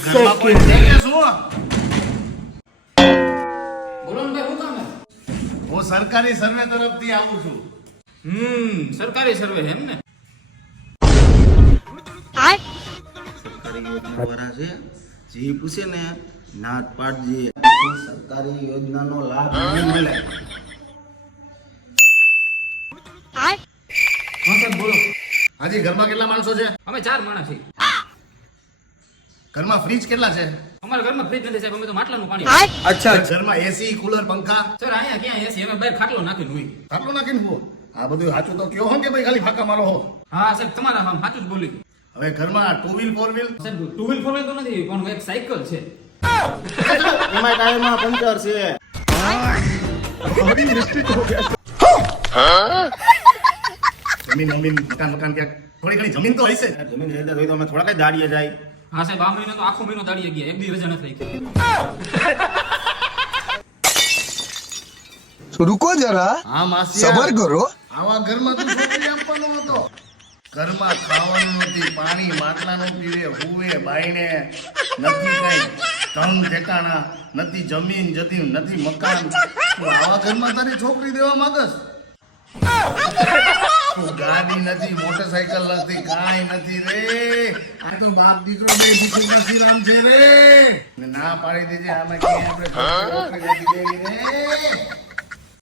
ઘરમાં કોઈ છે કે શું? બોલો ને ભાઈ, શું કામ હે? હું સરકારી સર્વે તરફથી આવું છું. સરકારી સર્વે એમ ને? સરકારી યોજના વાળા છે જે પૂછે ને નાત પાડજે સરકારી યોજનાનો લાભ નહીં મળે. હા સાહેબ બોલો. હાજી, ઘરમાં કેટલા માણસો છે? અમે 4 માણસ છીએ. ઘરમાં ફ્રીજ કેટલા છે? અમારા ઘરમાં ફ્રીજ નથી સાહેબ, અમે તો માટલાનું પાણી. અચ્છા, ઘરમાં એસી, કુલર, પંખા? સર અહીંયા ક્યાં એસી, અમે બહાર ખાટલો નાખીને હોય. આટલું નાખીને હો? આ બધું સાચું તો કયો હો કે ભાઈ ખાલી ફાંકા મારો હો? હા સાહેબ, તમારા આમ સાચું જ બોલી. હવે ઘરમાં 2 વ્હીલ 4 વ્હીલ? સાહેબ 2 વ્હીલ 4 વ્હીલ તો નથી, પણ એક સાયકલ છે. એમાં ટાયરમાં પંચર છે. જમીન મકાન ક્યાંક થોડી ઘણી જમીન તો હશે. જમીન રહેતા હોય તો અમે થોડા કઈ દાડીએ જાય. હા સાહેબ, આ મહિનો તો આખો મહિનો દાડીએ ગયા, એક દી રજા નથી થઈ. रुको जरा હા માસી, सबर करो। આવા ઘરમાં તો છોકરી આપવાનો હતો. ઘરમાં ખાવાનું નથી, પાણી માટલાનું પીવે, હુવે, બાઈને નથી કઈ ધન ઠેકાણા, નથી જમીન જતી, નથી મકાન. તું આવા ઘરમાં તારી છોકરી દેવા માંગસ? ગાડી નથી, મોટરસાયકલ નથી, કાંઈ નથી રે. આ તો બાપ દીકરો બે દીકરી રામ છે રે. ને ના પાડી દેજે, આમાં ક્યાંય આપણે છોકરી નથી દેવી રે.